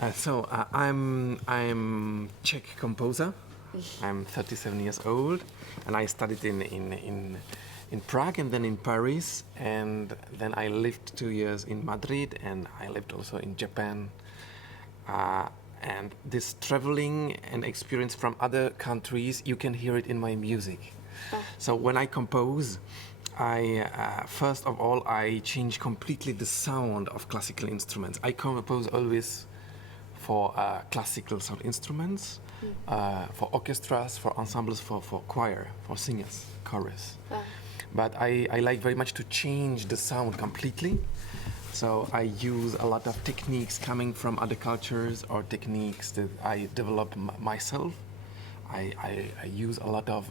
I'm Czech composer. I'm 37 years old, and I studied in Prague and then in Paris, and then I lived 2 years in Madrid, and I lived also in Japan. And this traveling and experience from other countries, you can hear it in my music. So when I compose, first of all, I change completely the sound of classical instruments. I compose always for classical sound instruments, for orchestras, for ensembles, for choir, for singers, chorus. But I like very much to change the sound completely. So I use a lot of techniques coming from other cultures or techniques that I develop myself. I use a lot of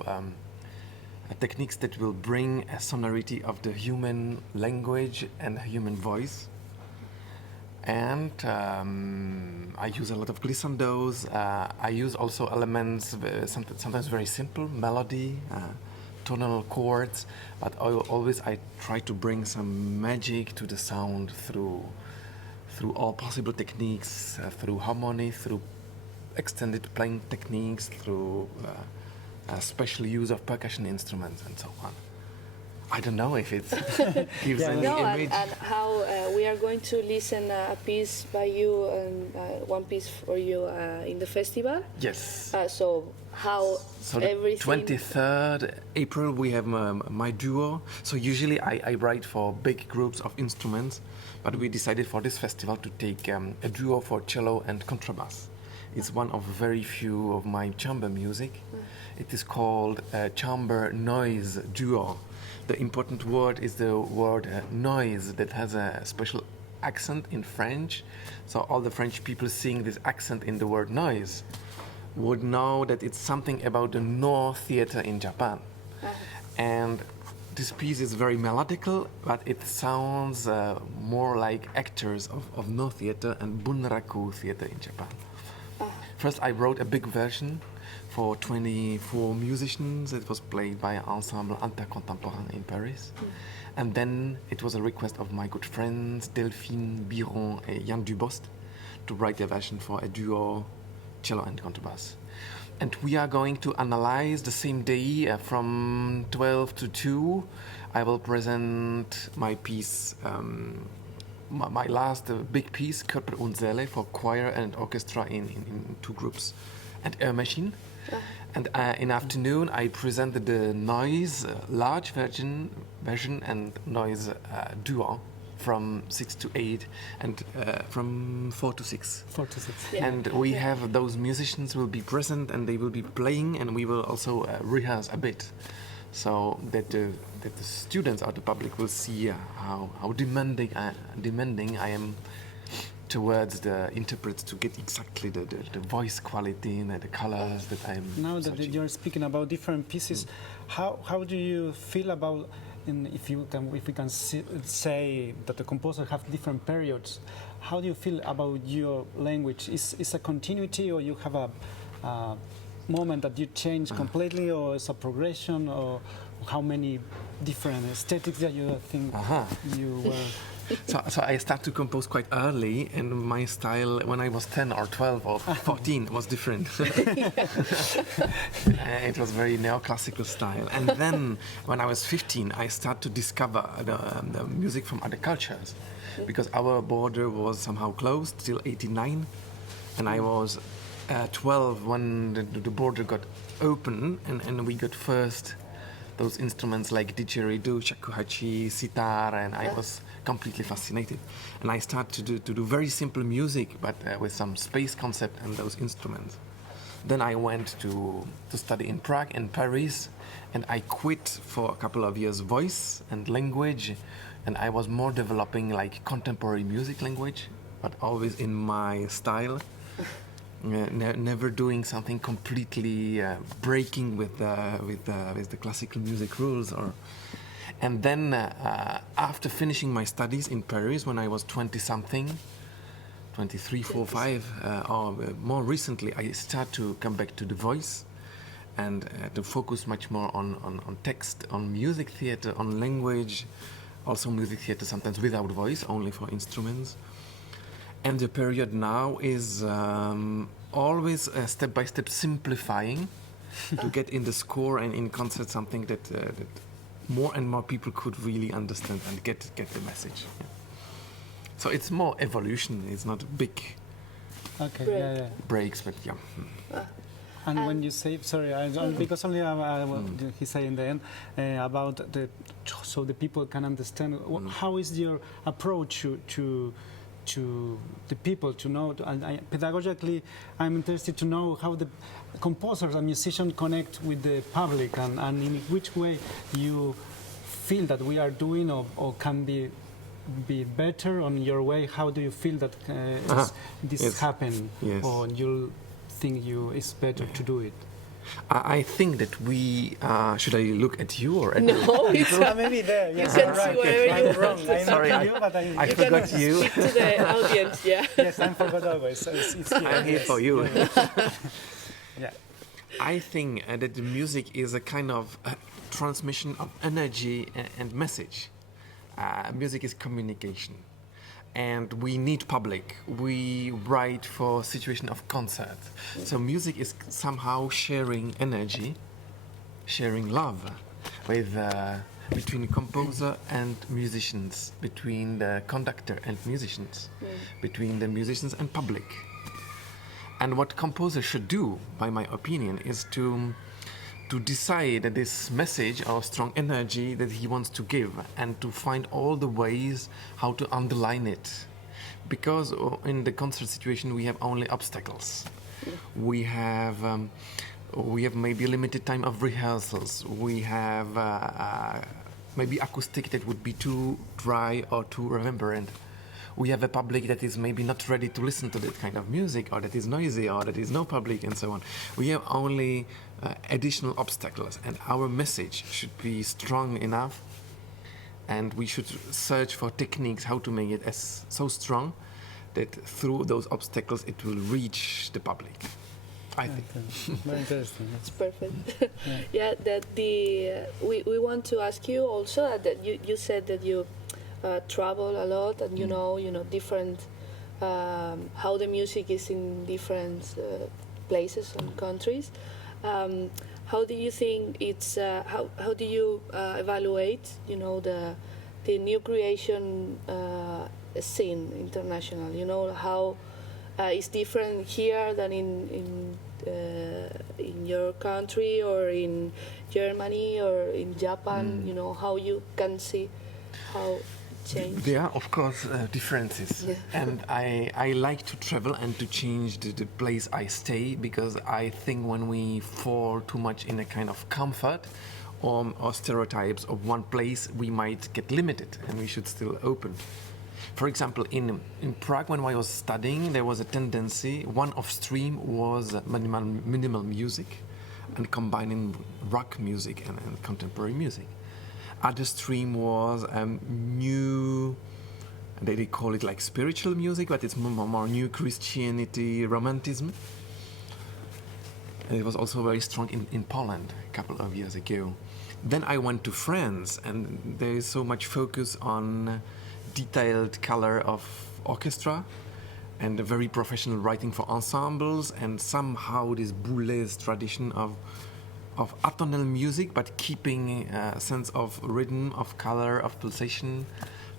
techniques that will bring a sonority of the human language and human voice. And I use a lot of glissandos. I use also elements, sometimes very simple, melody, tonal chords, but always I try to bring some magic to the sound through all possible techniques, through harmony, through extended playing techniques, through special use of percussion instruments and so on. I don't know if it gives any image. And how we are going to listen a piece by you and one piece for you in the festival. Yes. So everything. The 23rd April we have my duo. So usually I write for big groups of instruments, but we decided for this festival to take a duo for cello and contrabass. It's one of very few of my chamber music. It is called chamber noise duo. The important word is the word noise, that has a special accent in French. So all the French people seeing this accent in the word noise would know that it's something about the No theater in Japan. And this piece is very melodical, but it sounds more like actors of No theater and Bunraku theater in Japan. First I wrote a big version for 24 musicians. It was played by Ensemble Intercontemporain in Paris. And then it was a request of my good friends Delphine Biron and Jan Dubost to write a version for a duo, cello and contrabass. And we are going to analyze the same day from 12 to 2. I will present my piece, my last big piece, Körper und Seele, for choir and orchestra in two groups, and air machine. And in afternoon I presented the noise large version and noise duo from 6 to 8 and from 4 to 6. 4 to 6. Yeah. And we have those musicians will be present and they will be playing, and we will also rehearse a bit, so that the students or the public will see how demanding I am towards the interprets to get exactly the voice quality and the colors that I'm Now that searching. you're speaking about different pieces, how do you feel about, if we can say that the composers have different periods, how do you feel about your language? Is a continuity, or you have a moment that you change completely, or is a progression, or how many different aesthetics that you think you were? So I started to compose quite early, and my style when I was 10 or 12 or 14 was different. It was very neoclassical style. And then when I was 15, I started to discover the music from other cultures, because our border was somehow closed till 89, and I was 12 when the border got open, and we got first those instruments like didgeridoo, shakuhachi, sitar, and I was completely fascinated. And I started to do very simple music, but with some space concept and those instruments. Then I went to study in Prague and Paris, and I quit for a couple of years voice and language, and I was more developing like contemporary music language, but always in my style. Never doing something completely breaking with the classical music rules. And then after finishing my studies in Paris when I was 20-something, 23, 4, 5, or more recently, I started to come back to the voice and to focus much more on text, on music theater, on language, also music theater sometimes without voice, only for instruments. And the period now is always step by step simplifying to get in the score and in concert something that more and more people could really understand and get the message. Yeah. So it's more evolution. It's not big breaks, but yeah. And when you say, sorry, because only he say in the end about so the people can understand. How is your approach to the people to know? Pedagogically, I'm interested to know how the composers and musicians connect with the public, and in which way you feel that we are doing or can be better on your way. How do you feel that this happen, or you think it's better to do it? I think that we should I look at you or at No, it's maybe there. You can see wherever you want. Sorry, I forgot you. Speak to the audience, yeah. Yes, I'm forgot always. So it's here. I'm here for you. Yeah. I think that the music is a kind of transmission of energy and message. Music is communication. And we need public. We write for situation of concert. So music is somehow sharing energy, sharing love with between composer and musicians, between the conductor and musicians, between the musicians and public. And what composer should do, by my opinion, is to decide this message or strong energy that he wants to give and to find all the ways how to underline it. Because in the concert situation we have only obstacles. We have maybe limited time of rehearsals. We have maybe acoustic that would be too dry or too reverberant. We have a public that is maybe not ready to listen to that kind of music, or that is noisy, or that is no public, and so on. We have only additional obstacles, and our message should be strong enough, and we should search for techniques how to make it so strong that through those obstacles it will reach the public. I think. Very interesting. It's perfect. Yeah, that we want to ask you also that you said that you travel a lot, and you know different how the music is in different places and countries. How do you think it's how do you evaluate the new creation scene international? How it's different here than in your country or in Germany or in Japan? How you can see how change? There are, of course, differences. Yeah. And I like to travel and to change the place I stay, because I think when we fall too much in a kind of comfort or stereotypes of one place, we might get limited, and we should still open. For example, in Prague, when I was studying, there was a tendency, one of stream was minimal music and combining rock music and contemporary music. Other stream was new, they call it like spiritual music, but it's more new Christianity, romanticism. And it was also very strong in Poland a couple of years ago. Then I went to France, and there is so much focus on detailed color of orchestra and a very professional writing for ensembles, and somehow this Boulez tradition of atonal music, but keeping a sense of rhythm, of color, of pulsation,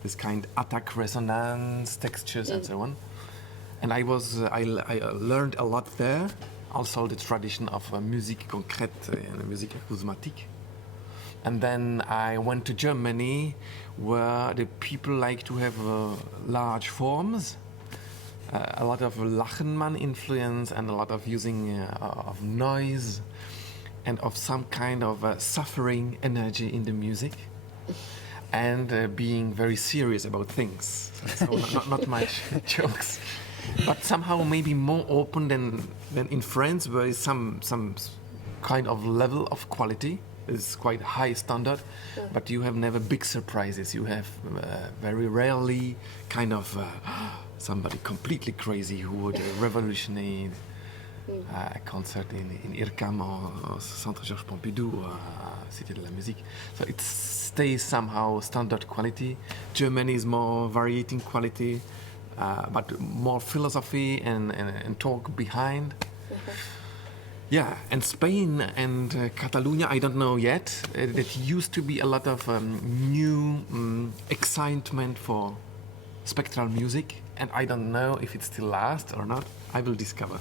this kind attack, resonance, textures, and so on. And I learned a lot there. Also the tradition of musique concrète and musique acousmatique. And then I went to Germany, where the people like to have large forms, a lot of Lachenmann influence, and a lot of using of noise, and of some kind of suffering energy in the music, and being very serious about things. So not much jokes, but somehow maybe more open than in France, where is some kind of level of quality. It's quite high standard, but you have never big surprises. You have very rarely kind of somebody completely crazy who would revolutionize a concert in IRCAM or Centre Georges Pompidou or Cité de la Musique. So it stays somehow standard quality. Germany is more varying quality. but more philosophy and talk behind. Yeah, and Spain and Catalonia, I don't know yet. It used to be a lot of new excitement for spectral music, and I don't know if it still lasts or not. I will discover.